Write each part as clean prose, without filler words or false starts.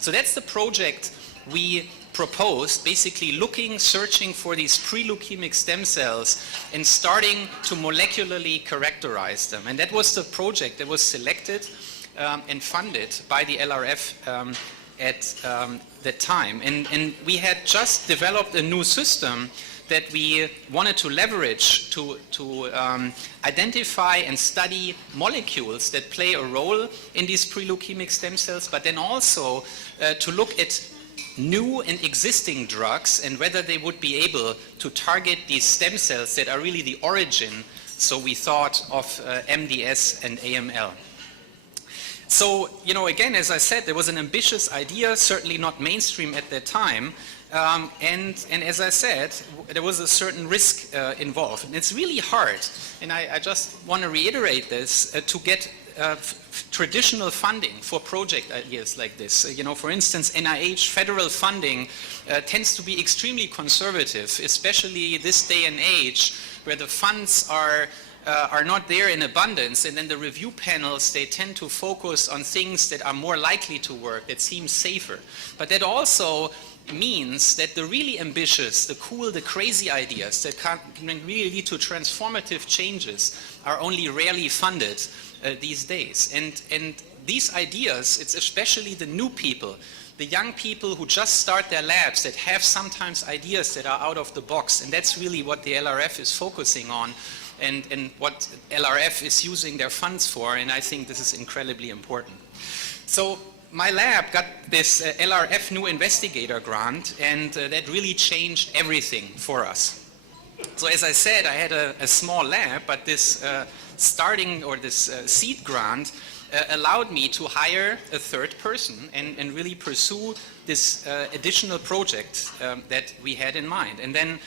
So that's the project we proposed, basically searching for these pre-leukemic stem cells and starting to molecularly characterize them. And that was the project that was selected and funded by the LRF at that time. And we had just developed a new system that we wanted to leverage to identify and study molecules that play a role in these pre-leukemic stem cells, but then also to look at new and existing drugs and whether they would be able to target these stem cells that are really the origin, so we thought, of MDS and AML. So, you know, again, as I said, there was an ambitious idea, certainly not mainstream at that time, and as I said, there was a certain risk involved. And it's really hard, and I just want to reiterate this, to get traditional funding for project ideas like this. You know, for instance, NIH federal funding tends to be extremely conservative, especially this day and age where the funds are not there in abundance, and then the review panels, they tend to focus on things that are more likely to work, that seem safer. But that also means that the really ambitious, the cool, the crazy ideas that can really lead to transformative changes are only rarely funded these days. And these ideas, it's especially the new people, the young people who just start their labs, that have sometimes ideas that are out of the box, and that's really what the LRF is focusing on, and what LRF is using their funds for, and I think this is incredibly important. So my lab got this LRF New Investigator Grant, and that really changed everything for us. So as I said, I had a small lab, but this seed grant allowed me to hire a third person and really pursue this additional project that we had in mind. And then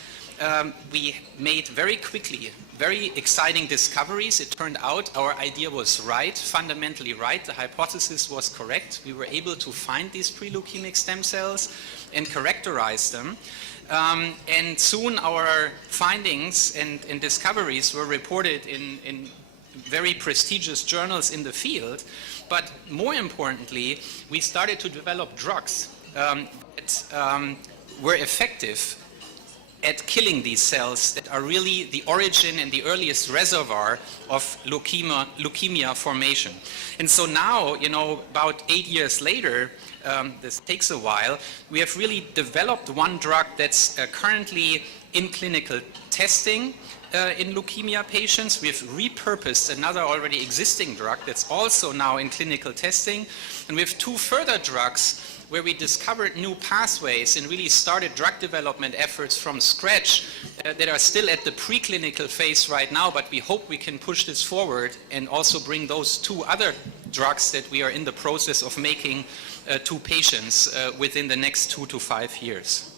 we made very quickly very exciting discoveries. It turned out our idea was right, fundamentally right. The hypothesis was correct. We were able to find these pre-leukemic stem cells and characterize them. And soon our findings and discoveries were reported in very prestigious journals in the field. But more importantly, we started to develop drugs that were effective at killing these cells that are really the origin and the earliest reservoir of leukemia formation. And so now, you know, about 8 years later, this takes a while, we have really developed one drug that's currently in clinical testing in leukemia patients. We have repurposed another already existing drug that's also now in clinical testing. And we have two further drugs where we discovered new pathways and really started drug development efforts from scratch that are still at the preclinical phase right now, but we hope we can push this forward and also bring those two other drugs that we are in the process of making to patients within the next 2 to 5 years.